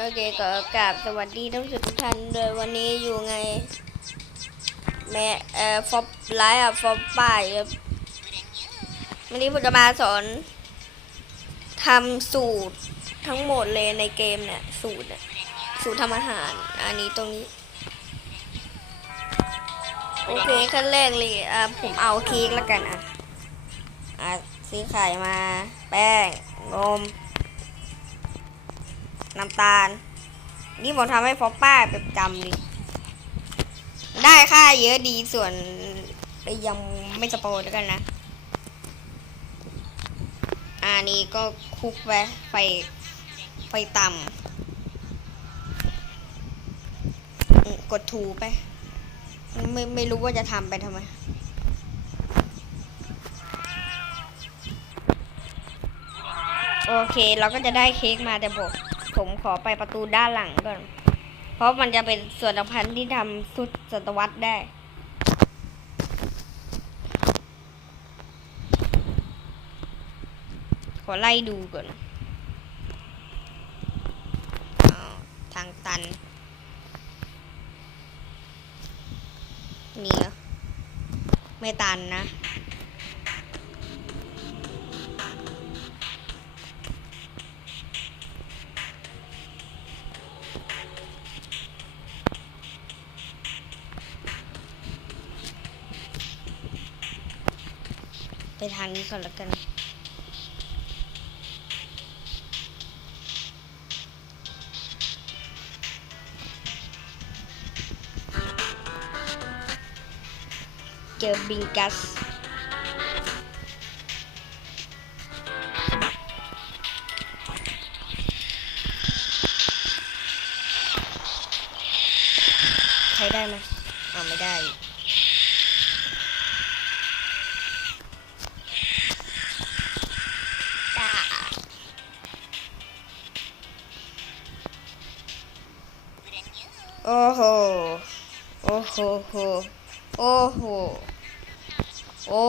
โอเคก็กราบสวัสดีท่านผู้ชมทุกท่านเลยวันนี้อยู่ไงแม่เอ่อฟอปไลฟ์อะฟอปป้ายครับวันนี้ผมจะมาสอนทำสูตรทั้งหมดเลยในเกมเนี่ยสูตรเนี่ยสูตรทำอาหาร อันนี้ตรงนี้ โอเคขั้นแรกเลยอะผมเอาเค้กแล้วกันอะอะซื้อไข่มา แป้งนม น้ำตาล นี่ผมทำให้ฟอป้าเป็นจำเลยได้ค่าเยอะดีส่วนยังไม่สปอยแล้วกันนะ อันนี้ก็คุกไปไฟไฟต่ำกดถูไป ไม่ไม่รู้ว่าจะทำไปทำไมโอเค เราก็จะได้เค้กมาแต่บอก ผมขอไปประตูด้านหลังก่อน เพราะมันจะเป็นส่วนสำคัญที่ทำสุดศตวรรษได้ ขอไล่ดูก่อนอทางตัน นี่เหรอไม่ตันนะ ไปทางนี้ก่อนแล้วกันเจอบิงกัสใช้ได้ไหมอ๋อไม่ได้ โอ้โห โอ้โหโห โอ้โห โอ้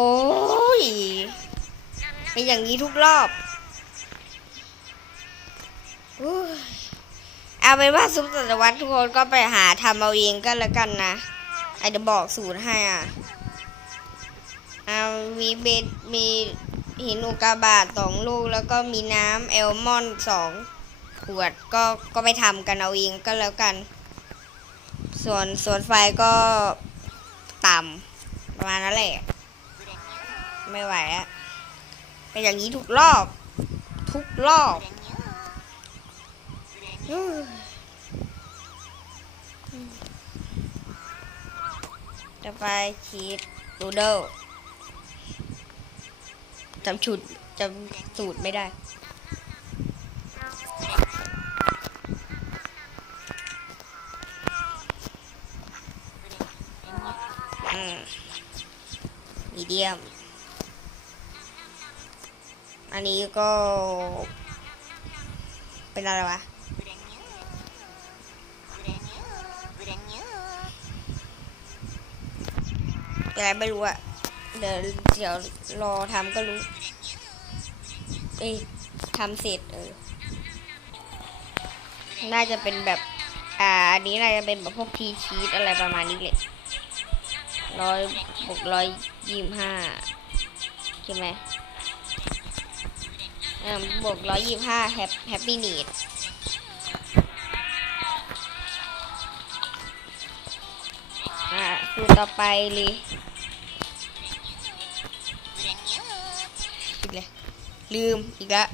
ย เป็นอย่างนี้ทุกรอบเอาเป็นว่าซุปสัตวัตทุกคนก็ไปหาทำเอาเองก็แล้วกันนะไอเดี๋ยวบอกสูตรให้อะเอามีเบดมีหินอุกกาบาตสองลูก แล้วก็มีน้ำแอลมอนสองขวดก็ก็ไปทำกันเอาเองก็แล้วกัน ส่วนส่วนไฟก็ต่ำประมาณนั้นแหละ ไม่ไหวอะเป็นอย่างนี้ทุกรอบ ทุกรอบอื้อต่อไปชีสดูเดิลจำชุดจำสูตรไม่ได้ มมีเดียม อันนี้ก็ เป็นอะไรวะเป็นอะไรไม่รู้อะเดี๋ยวเดี๋ยวรอทำก็รู้ เอ้ยทำเสร็จเออ น่าจะเป็นแบบ อ่า อันนี้น่าจะเป็นแบบพวกทีชีสอะไรประมาณนี้เลย ร้อยบวกร้อยยี่สิบห้าใช่ไหมบวกร้อยยี่สิบห้าแฮปแฮปปี้นีดอ่าคือต่อไปเลยอีกเลยลืมอีกล้ว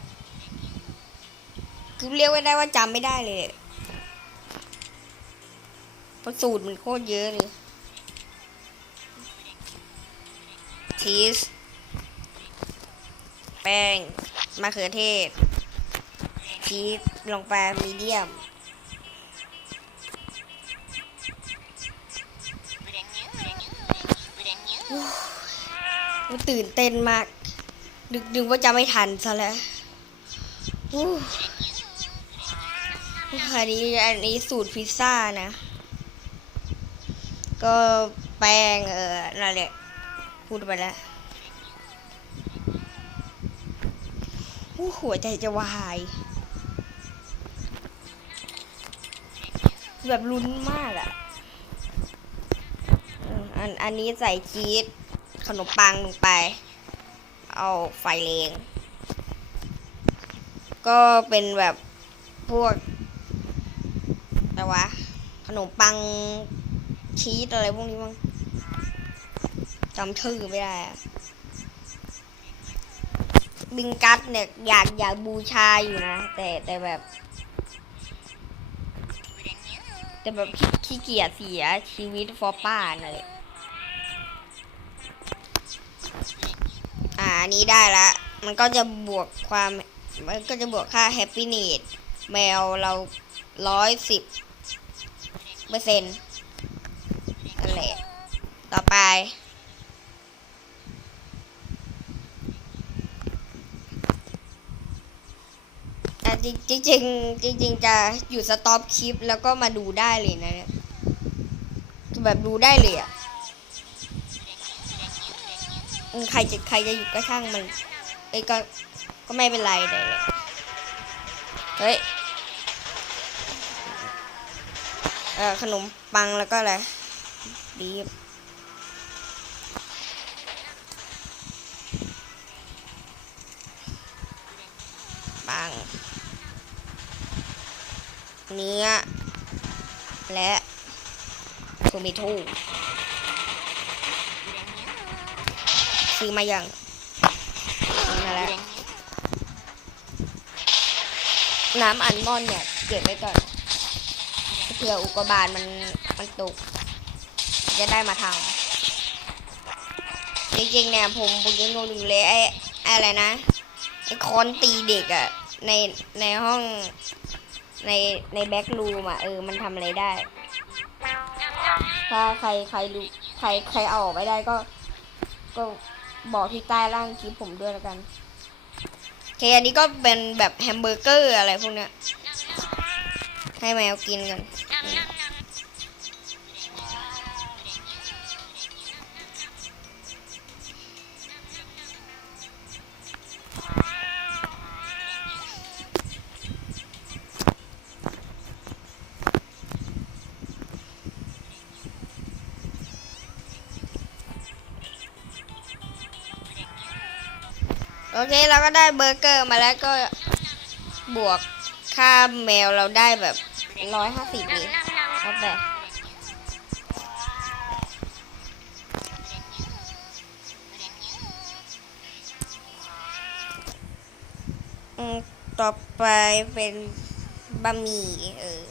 คือเรียกไม่ได้ว่าจำไม่ได้เลยเพราะสูตรมันโคตรเยอะเลย ชีส แป้งมะเขือเทศ ชีสลงไปมีเดียม ตื่นเต้นมาก ดึกดึกว่าจะไม่ทันซะแล้วอู้อันนี้อันนี้สูตรพิซซ่านะ ก็แป้งเออนั่นแหละ พูดไปแล้วอู้หัวใจจะวาย แบบลุ้นมากอะอันอันนี้ใส่ชีสขนมปังลงไป เอาไฟแรงก็เป็นแบบพวกอะไรวะ ขนมปังชีสอะไรพวกนี้มั้ง จำชื่อไม่ได้บิงกัสเนี่ยอยากอยากบูชาอยู่นะ แต่แต่แบบ แต่แบบขี้เกียจเสียชีวิตฟอป้าน่ะเลยอ่านนี้ได้ละ มันก็จะบวกความ มันก็จะบวกค่าแฮปปี้เนตแมวเราร้อยสิบเปอร์เซ็นต์นั่นแหละ ต่อไป จริงจริงจริงจริงจะหยุดสต็อปคลิปแล้วก็มาดูได้เลยนะเนี่ยแบบดูได้เลยอะใครจะใครจะหยุดก็ช่างมันเอ้ยก็ก็ไม่เป็นไรเลยเฮ้ยเออขนมปังแล้วก็อะไรบีบ เนื้อ และโทมิโตซื้อมายังซื้อมาแล้วน้ำอัลมอนด์เนี่ย เก็บไว้ก่อนเผื่ออุกบาตมันมันตก จะได้มาทำจริงๆเนี่ยผมผมยังงงอยู่เลยไอ้ไอ้อะไรนะไอ้คอนตีเด็กอะในในห้อง ในในแบ็กรูมอะเออมันทำอะไรได้ ถ้าใครใครดูใครใครเอาออกไปได้ก็ ก็บอกที่ใต้ล่างคลิปผมด้วยแล้วกันโอเคอันนี้ก็เป็นแบบแฮมเบอร์เกอร์อะไรพวกเนี้ยให้แมวกินกัน โอเคเราก็ได้เบอร์เกอร์มาแล้วก็บวกค่าแมวเราได้แบบร้อยห้าสิบเลยเอาไปต่อไปเป็นบะหมี่เออ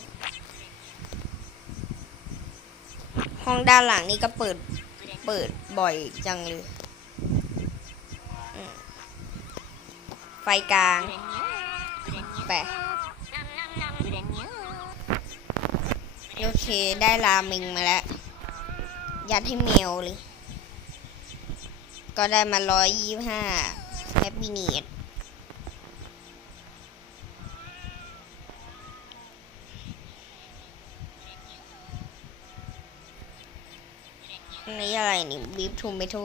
ห้องด้านหลังนี่ก็เปิด เปิดบ่อยจังเลยอืม ไฟกลางแปะโอเค ได้ราเมิงมาแล้ว ยัดให้แมวเลย ก็ได้มาร้อยยี่ห้าแฮปปี้เนีดนนี้อะไรนี่บีฟทูเมทู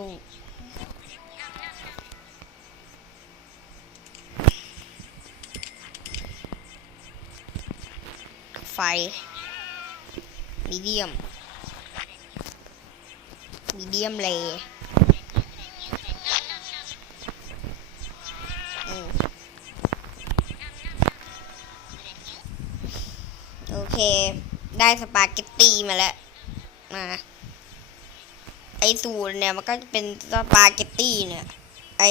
ไฟมีเดียมมีเดียมเลอืมโอเค ได้สปาเกตตีมาแล้ว มา ไอสูตรเนี่ย มันก็จะเป็นสปาเกตตีเนี่ยไอ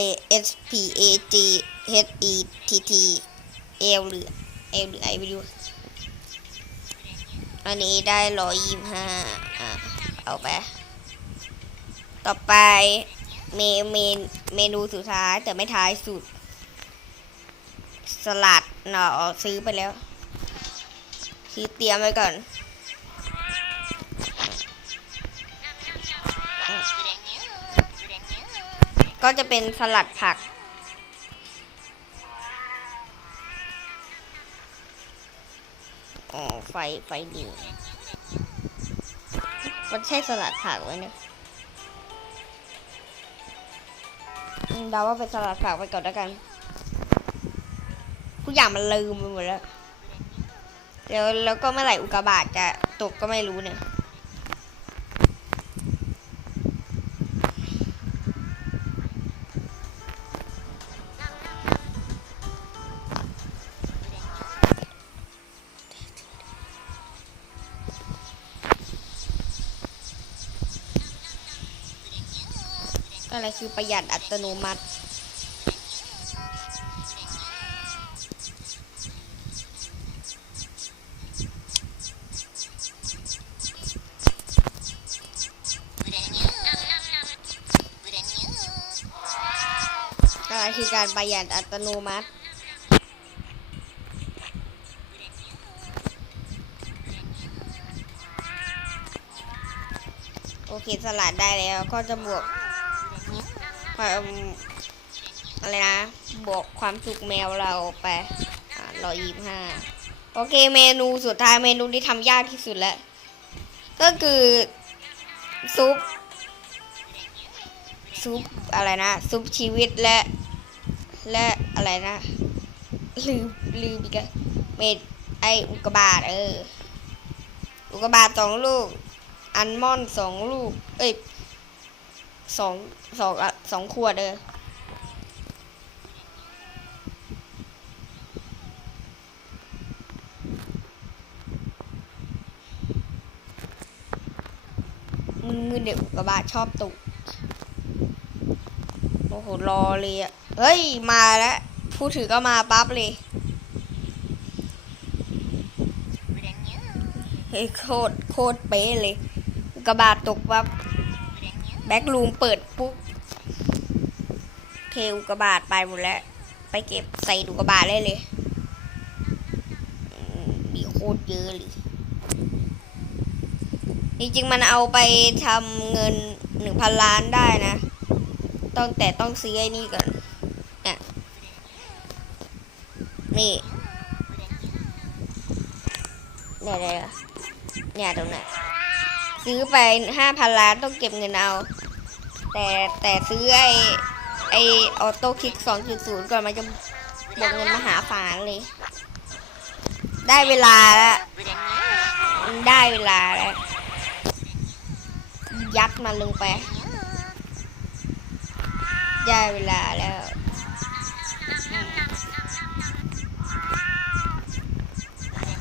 S P A G H E T T L หรือ L หรือ I ไม่รู้ อันนี้ได้ร้อยยี่ห้าอะเอาไป ต่อไปเมเมนเมนูสุดท้ายแต่ไม่ท้ายสุด สลัดเนาะซื้อไปแล้วซื้อเตรียมไว้ก่อนก็จะเป็นสลัดผัก ไฟไฟดีมันใช่สลัดผักไว้เนี่ยเดาว่าเป็นสลัดผักไปก่อนแล้วกันทุกอย่างมันลืมไปหมดแล้วแล้วแล้วก็เมื่อไหร่อุกกาบาตจะตกก็ไม่รู้เนี่ย อะไรคือประหยัดอัตโนมัติ อะไรคือการประหยัดอัตโนมัติโอเคสลัดได้แล้วก็จะบวก ความอะไรนะ บวกความสุขแมวเราไปร้อยยี่ห้าโอเคเมนูสุดท้ายเมนูที่ทำยากที่สุดแล้ว ก็คือซุป ซุปอะไรนะ ซุปชีวิตและ และอะไรนะ ลืมลืมอีกแล้วเมดไออุกาบาตเออ อุกาบาตสองลูก อัลมอนด์สองลูก เอ้ย สองสองอะสองขวดเออมือมือเด็กอุกกาบาตชอบตกโอ้โห รอเลยอะเฮ้ย มาแล้วพูดถือก็มาปั๊บเลยเฮ้ยโคตร โคตรเป๊ะเลยอุกกาบาตตกปั๊บ แบ็กลูมเปิดปุ๊บเทอุกบาตไปหมดแล้ว ไปเก็บใส่อุกบาตได้เลยมมีโคตรเยอะเลยจริงๆมันเอาไปทำเงินหนึ่งพันล้านได้นะ ต้องแต่ต้องซื้อไอ้นี่ก่อนเนี่ยนี่เนี่ยเนี่ยเนี่ตรงนี้ซื้อไปห้าพันล้านต้องเก็บเงินเอา แต่แต่ซื้อไอ้ไอ้ออโต้คลิกสองจุดศูนย์ก่อนมันจะบวกเงินมหาศาลเลย ได้เวลาแล้ว ได้เวลาแล้ว ยัดมันลงไป ได้เวลาแล้ว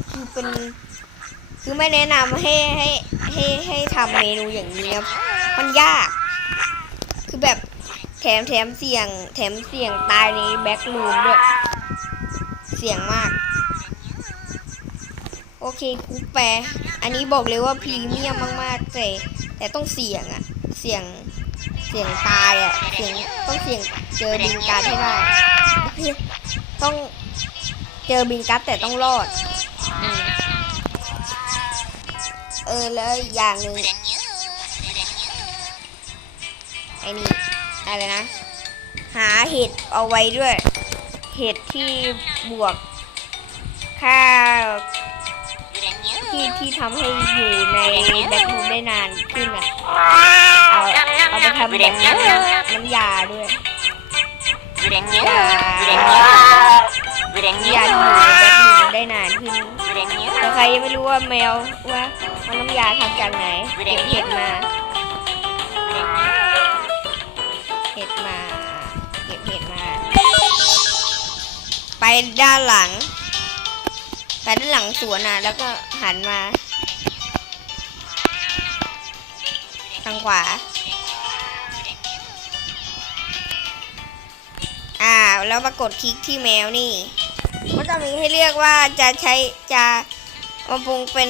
คือเป็นคือไม่แนะนำให้ให้ให้ให้ทำเมนูอย่างนี้นะมันยาก แถมแถมเสี่ยง แถมเสี่ยงตายในแบ็กรูมด้วย เสี่ยงมาก โอเคครูแปลอันนี้บอกเลยว่าพรีเมียมมากๆแต่แต่ต้องเสี่ยงอะเสี่ยงเสี่ยงตายอะเสี่ยงต้องเสี่ยงเจอบินการให้ได้ต้องเจอบินการแต่ต้องรอดอเออแล้วอีกอย่างหนึ่งไอ้นี่ อะไรนะ หาเห็ดเอาไว้ด้วย เห็ดที่บวกค่าที่ที่ทำให้อยู่ในแบ็ครูมได้นานขึ้นอะ เอาเอาไปทำแบบน้ำยาด้วยยาน้ำยาที่อยู่ในแบ็ครูมได้นานขึ้นแต่ใครยังไม่รู้ว่าแมวว่ามันน้ำยาทำจากไหนเก็บเห็ดมา ด้านหลัง ไปด้านหลังสวนอะ แล้วก็หันมา ทางขวา อ่า แล้วมากดคลิกที่แมวนี่มันจะมีให้เลือกว่าจะใช้จะมาปรุงเป็น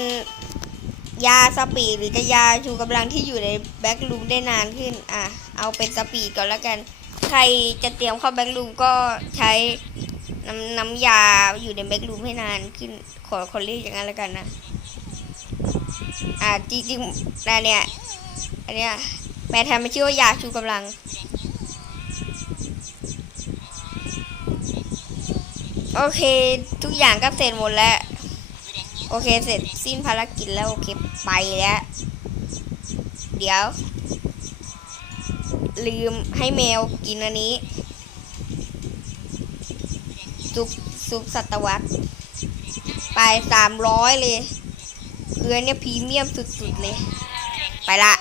ยาสปีดหรือจะยาชูกำลังที่อยู่ในแบ็กลูมได้นานขึ้น อะ เอาเป็นสปีดก่อนแล้วกัน ใครจะเตรียมเข้าแบ็กลูมก็ใช้ น้ำน้ำยาอยู่ในแบ็กลูมให้นานขึ้น ขอขอเรียกอย่างนั้นแล้วกันนะ อ่าจริงๆนะเนี่ยอันเนี้ยแม่แทนมันชื่อว่ายาชูกำลัง โอเค ทุกอย่างก็เสร็จหมดแล้ว โอเคเสร็จสิ้นภารกิจแล้ว โอเค ไปแล้ว เดี๋ยว ลืมให้แมวกินอันนี้ ซุปซุปสัตวรรษไปสามร้อยเลยคืออันเนี้ยพรีเมียมสุดๆเลย ไปละ